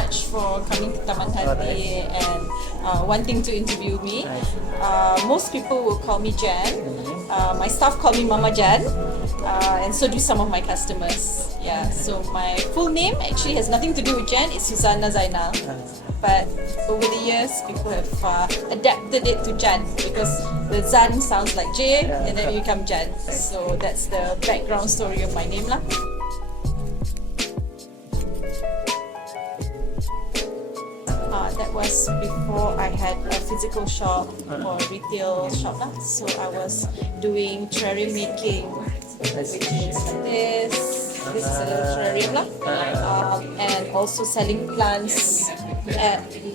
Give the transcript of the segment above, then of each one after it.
much for coming to Taman Hati and wanting to interview me. Most people will call me Jan. My staff call me Mama Jan, and so do some of my customers. Yeah, so my full name actually has nothing to do with Jan. It's Susanna Zainal. But over the years, people have adapted it to Jan because the Zan sounds like J, and then you become Jan. So that's the background story of my name lah. That was before I had a physical shop or retail shop lah. So I was doing terrarium making, which is this. This is a little terrarium lah, and also selling plants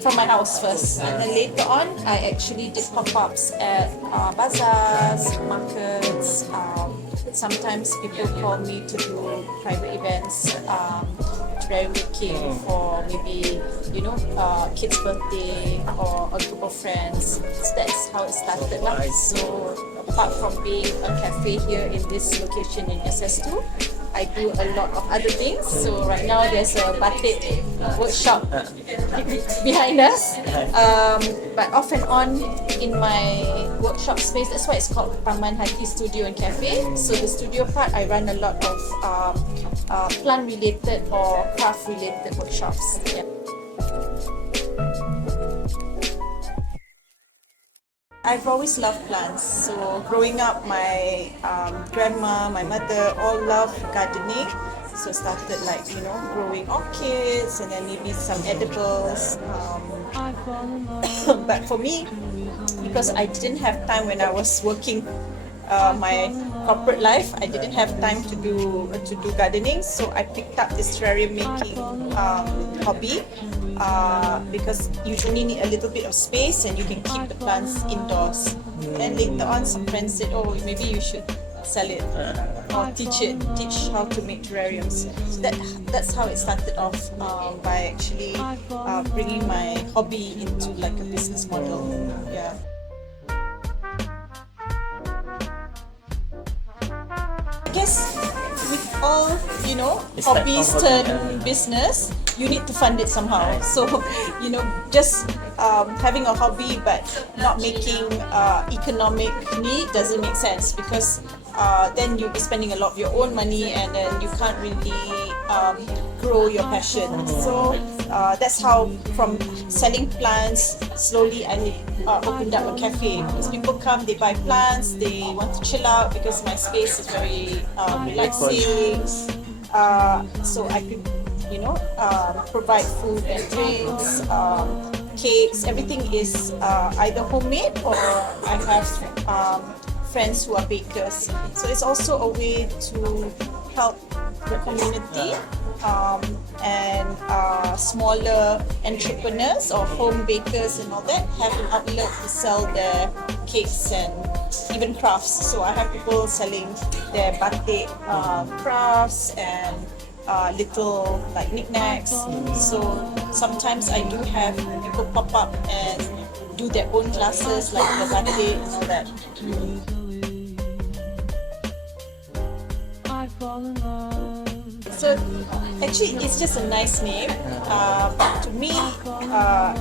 from my house first. And then later on, I actually did pop-ups at bazaars, markets. Sometimes people call me to do private events. Terrarium making for maybe kids' birthday or a group of friends. So that's how it started lah. So apart from being a cafe here in this location in Ss2, I do a lot of other things. So right now there's a batik workshop behind us. But off and on in my workshop space, that's why it's called Taman Hati Studio and Cafe. So the studio part, I run a lot of plant-related or craft-related workshops. Yeah. I've always loved plants. So growing up, my grandma, my mother all loved gardening. So started growing orchids and then maybe some edibles. But for me, because I didn't have time when I was working my corporate life, I didn't have time to do gardening. So I picked up this terrarium making hobby. Because you only need a little bit of space and you can keep the plants indoors. Then later on, some friends said, "Oh, maybe you should sell it or teach how to make terrariums." So that's how it started off, by actually bringing my hobby into like a business model. Yeah. I guess with all hobbies turn business, you need to fund it somehow. So just having a hobby but not making economic need doesn't make sense, because then you'll be spending a lot of your own money and then you can't really grow your passion. So that's how from selling plants, slowly I opened up a cafe, because people come, they buy plants, they want to chill out because my space is very relaxing. So I could provide food and drinks, cakes, everything is either homemade or I have friends who are bakers. So it's also a way to help the community and smaller entrepreneurs or home bakers and all that have an outlet to sell their cakes and even crafts. So I have people selling their batik crafts and little like knickknacks. So sometimes I do have people pop up and do their own classes like the batik and all that. So actually it's just a nice name, but to me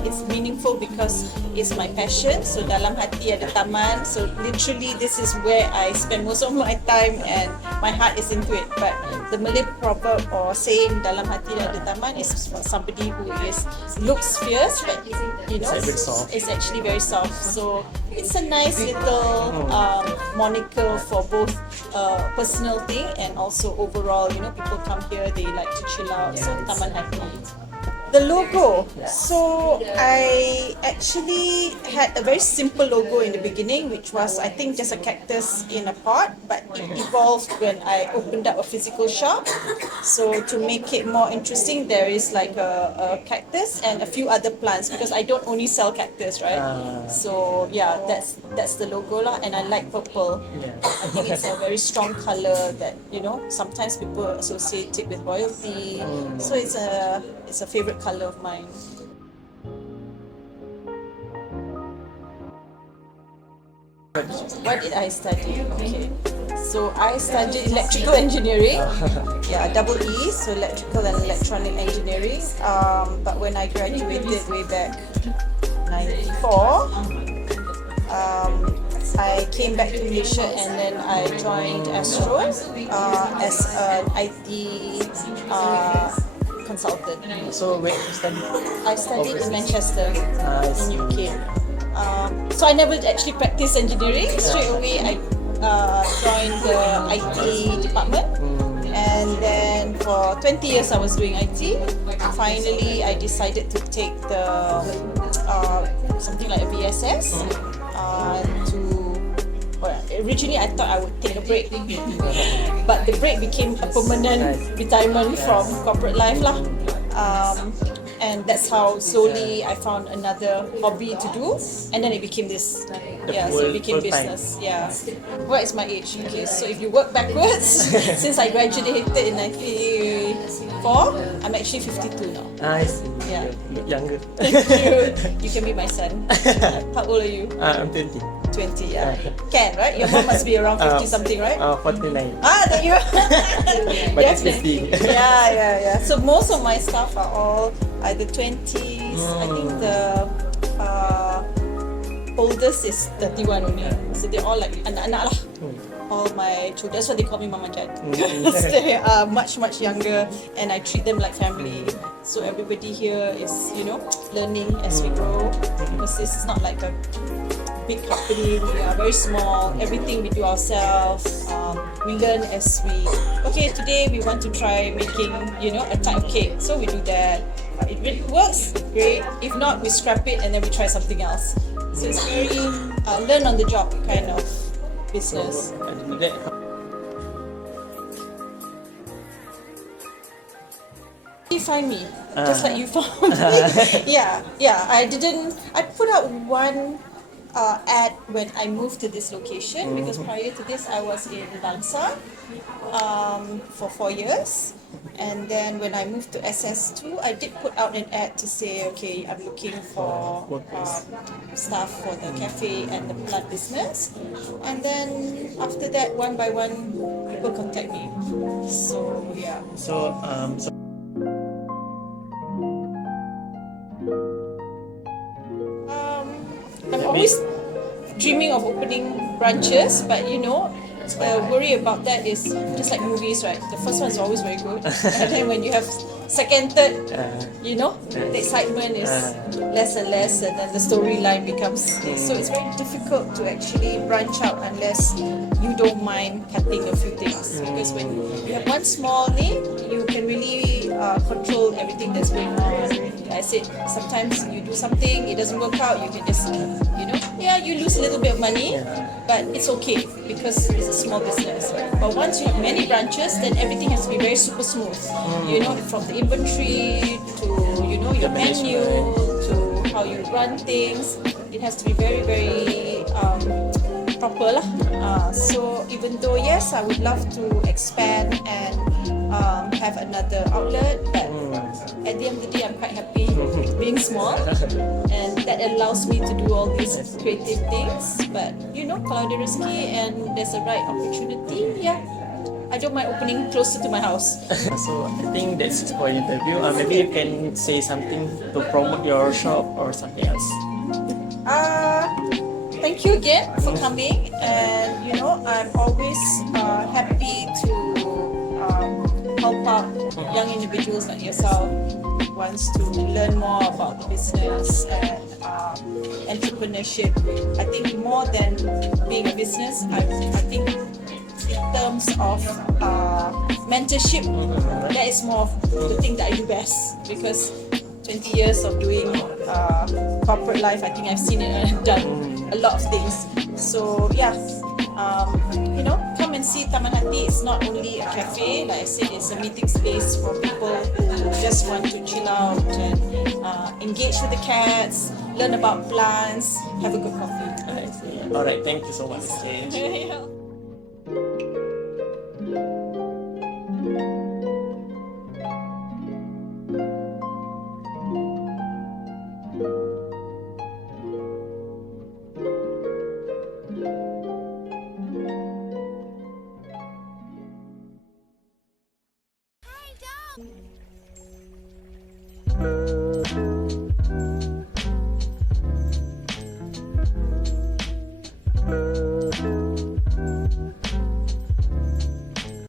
it's meaningful because it's my passion. So dalam hati ada taman, so literally this is where I spend most of my time and my heart is into it. But the Malay proverb or saying dalam hati ada taman is for somebody who looks fierce but is actually very soft. So it's a nice little moniker for both personal thing and also overall, people come here, they like to chill out. So Taman Hati. The logo. So I actually had a very simple logo in the beginning, which was I think just a cactus in a pot, but it evolved when I opened up a physical shop. So to make it more interesting, there is like a cactus and a few other plants, because I don't only sell cactus, right? So yeah, that's the logo lah, and I like purple. I think it's a very strong color that sometimes people associate it with royalty. So it's a favorite color of mine. What did I study? Okay. So I studied electrical engineering. Yeah, double E, so electrical and electronic engineering. But when I graduated way back 94, I came back to Malaysia and then I joined Astro as an IT consultant. So where you study? I studied in Manchester, I in see. UK. So I never actually practiced engineering. Straight away, I joined the IT department, and then for 20 years I was doing IT. Finally, I decided to take the something like a VSS to. Well, originally, I thought I would take a break, but the break became a permanent retirement from corporate life lah. And that's how slowly I found another hobby to do, and then it became this. Yeah, so it became business. Yeah. What is my age? Okay, so if you work backwards, since I graduated in 94, I'm actually 52 now. I see. Yeah. You look younger. Thank you. You can be my son. How old are you? I'm 20. 20, yeah. Can, right? Your mom must be around 50 something, right? 49. There you are. But it's Definitely. 50. Yeah. So most of my staff are all either 20s. I think the oldest is 31 only. So they're all like anak-anak lah. All my children. That's why they call me Mama Jan. Because they are much younger and I treat them like family. So everybody here is, learning as we grow. Because this is not like a big company, we are very small, everything we do ourselves. We learn as we, okay, today we want to try making, a type of cake, so we do that. If it works, great. If not, we scrap it and then we try something else. So it's very learn on the job kind of business. You find me, just like you found me. Yeah. I put out one ad when I moved to this location, because prior to this I was in Bangsa for 4 years, and then when I moved to SS2 I did put out an ad to say, okay, I'm looking for staff for the cafe and the plant business, and then after that one by one people contact me. So yeah. I'm always dreaming of opening branches, but the worry about that is just like movies, right? The first one is always very good, and then when you have second, third, the excitement is less and less, and then the storyline becomes. So it's very difficult to actually branch out unless you don't mind cutting a few things, because when you have one small name, you can really control everything that's going on. I said sometimes you do something, it doesn't work out, you can just you lose a little bit of money, but it's okay because it's a small business. But once you have many branches, then everything has to be very super smooth. From the inventory to your menu to how you run things, it has to be very proper lah. So even though yes, I would love to expand and have another outlet, but at the end of the day, I'm quite happy being small, and that allows me to do all these creative things. But kalau ada rezeki and there's a right opportunity, I don't mind opening closer to my house. So I think that's it for interview. Maybe you can say something to promote your shop or something else. Thank you again for coming, and I'm always happy to help out young individuals like yourself who wants to learn more about the business and entrepreneurship. I think more than being a business, I think in terms of mentorship, that is more of the thing that I do best, because 20 years of doing corporate life, I think I've seen it and done a lot of things. So come and see Taman Hati. It's not only a cafe, like I said, it's a meeting space for people who just want to chill out and engage with the cats, learn about plants, have a good coffee. Alright, thank you so much. Yeah. you.